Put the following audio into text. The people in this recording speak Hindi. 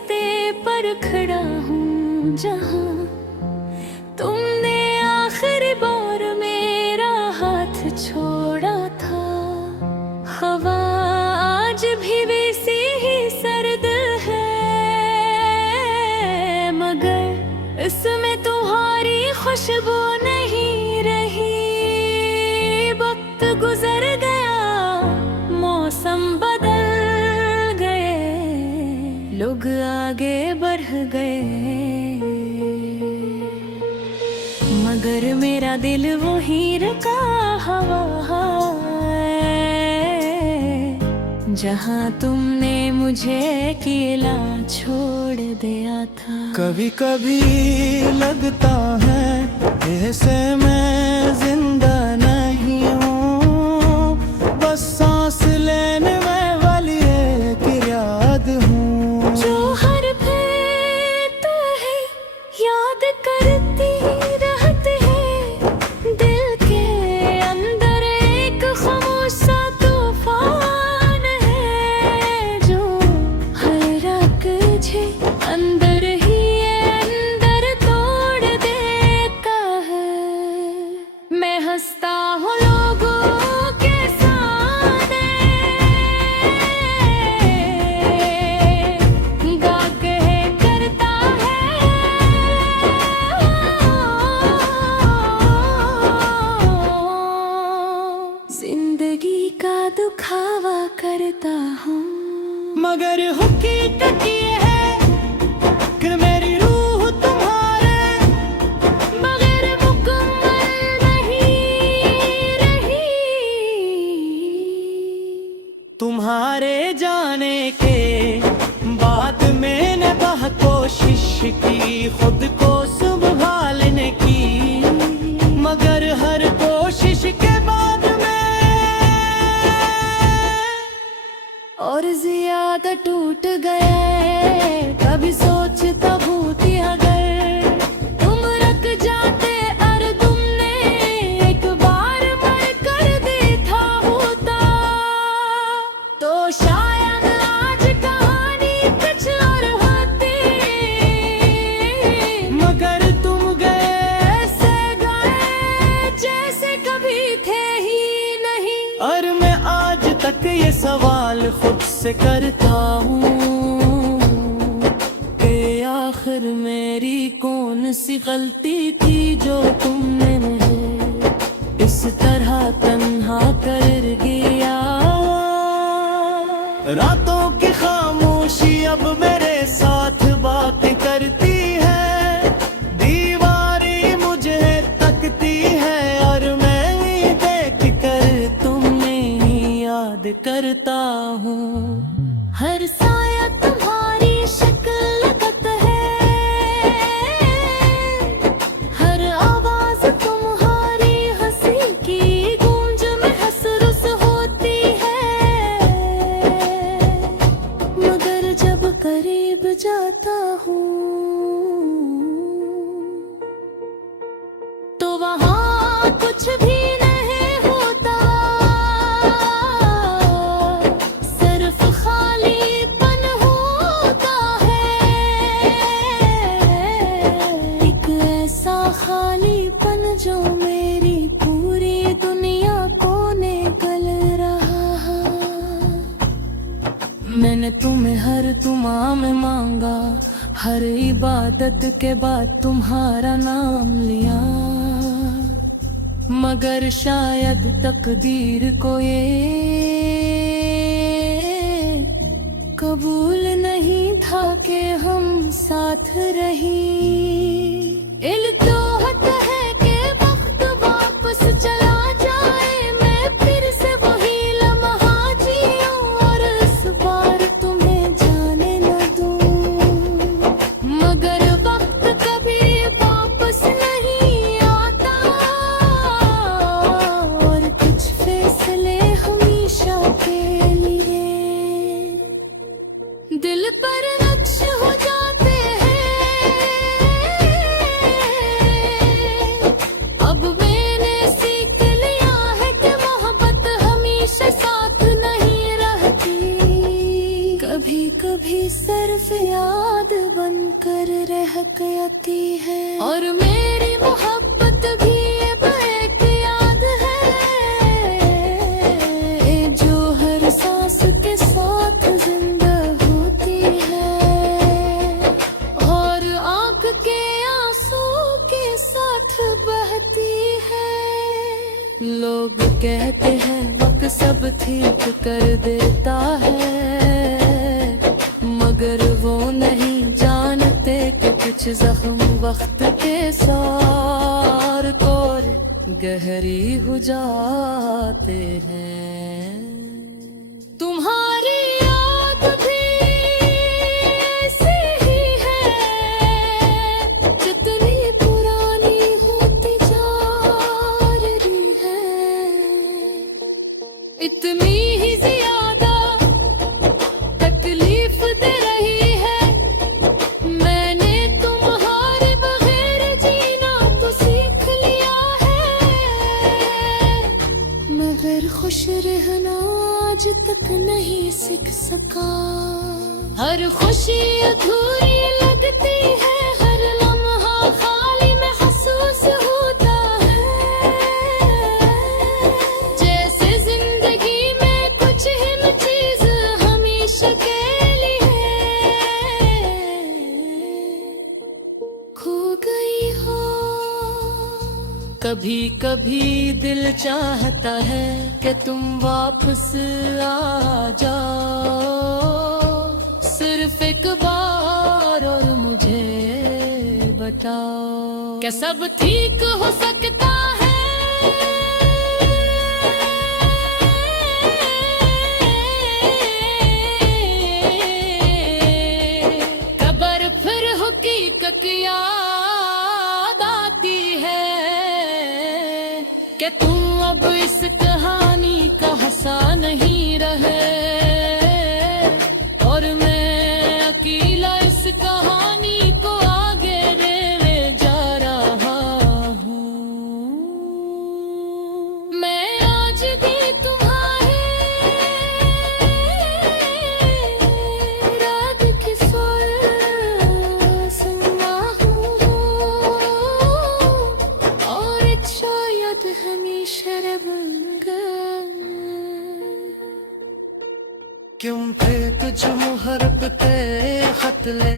रास्ते पर खड़ा हूँ जहाँ तुमने आखिरी बार मेरा हाथ छोड़ा था। हवा आज भी वैसी ही सर्द है, मगर इसमें तुम्हारी खुशबू नहीं रही। वक्त गुजर गया, मौसम बदल गए, लोग आगे बढ़ गए, मगर मेरा दिल वहीं रुका हवा है, जहाँ तुमने मुझे अकेला छोड़ दिया था। कभी कभी लगता है जैसे मैं जिंदा नहीं हूँ, बस सांस लेने में वाली एक याद हूँ, जो हर पल है याद करती रहती है। दिल के अंदर एक खामोश सा तूफान है, जो हर रात मुझे अंदर ही अंदर तोड़ देता है। मैं हंसता हूँ लोगों के सामने, गा के करता है, जिंदगी का दुखावा करता हूँ, मगर हकीकत ये है कि मेरी रूह तुम्हारे बगैर मुकम्मल नहीं रही। तुम्हारे जाने के बाद मैंने बहुत कोशिश की खुद को संभालने की, मगर हर कोशिश के बाद में और ज्यादा टूट गए। कभी सोचता हूँ कि अगर तुम रख जाते और तुमने एक बार मर कर देखा होता, तो शायद आज कहानी कुछ और होती। मगर तुम गए जैसे कभी थे ही नहीं। और मैं आज तक ये सवाल खुद से करता हूँ कि आखिर मेरी कौन सी गलती थी जो तुमने मुझे इस तरह तन्हा कर गया। रातों की खामोशी अब मेरे साथ बातें करती है, दीवारी मुझे तकती है और मैं देख कर तुम्हें ही याद करता हूँ। हर साया तुम्हारी शक्ल लगत है, हर आवाज तुम्हारी हंसी की गूंज में हसरुस होती है, मगर जब करीब जाता हूँ तो वहाँ कुछ भी नहीं होता, सिर्फ खालीपन होता है। एक ऐसा खालीपन जो मेरी पूरी दुनिया को निगल रहा। मैंने तुम्हें हर दुआ में मांगा, हर इबादत के बाद तुम्हारा नाम लिया, मगर शायद तकदीर को ये कबूल नहीं था कि हम साथ रही। इल्तोहत है कि वक्त वापस चला जाए, मैं फिर से वही लम्हा जीऊं और इस बार तुम्हें जाने न दूं, मगर वक्त कभी वापस नहीं आता और कुछ फैसले हमेशा के लिए दिल पर नक्श हो जाते हैं। सिर्फ याद बनकर रह गई है। और मेरी मोहब्बत भी अब एक याद है, जो हर सांस के साथ जिंदा होती है और आंख के आंसू के साथ बहती है। लोग कहते हैं वक्त सब ठीक कर देता है, मगर वो नहीं जानते कि कुछ जख्म वक्त के सार कोर गहरी हो जाते हैं। तुम्हारी याद भी ऐसी ही है, जितनी पुरानी होती जा रही है, इतनी ही ज्यादा तकलीफ दे रही है। मैंने तुम्हारे बगैर जीना तो सीख लिया है, मगर खुश रहना आज तक नहीं सीख सका। हर खुशी अधूरी लगती है, हर लम्हा खाली महसूस होता है, जैसे जिंदगी में कुछ हिम चीज हमेशा के लिए खो गई हो। कभी कभी दिल चाहता है कि तुम वापस आ जाओ, सिर्फ एक बार और मुझे बताओ क्या सब ठीक हो सकता है। कबर फिर हकीकत याद आती है कि तुम अब इस कहानी का हिस्सा नहीं रहे, और मैं अकेला इस कहानी को आगे ले जा रहा हूँ। मैं आज भी तुम्हारे राग की स्वर सुनना हूँ, और एक शायद हमेशा रहूंगा। क्यों फिर कुछ मुहरब ते खत ले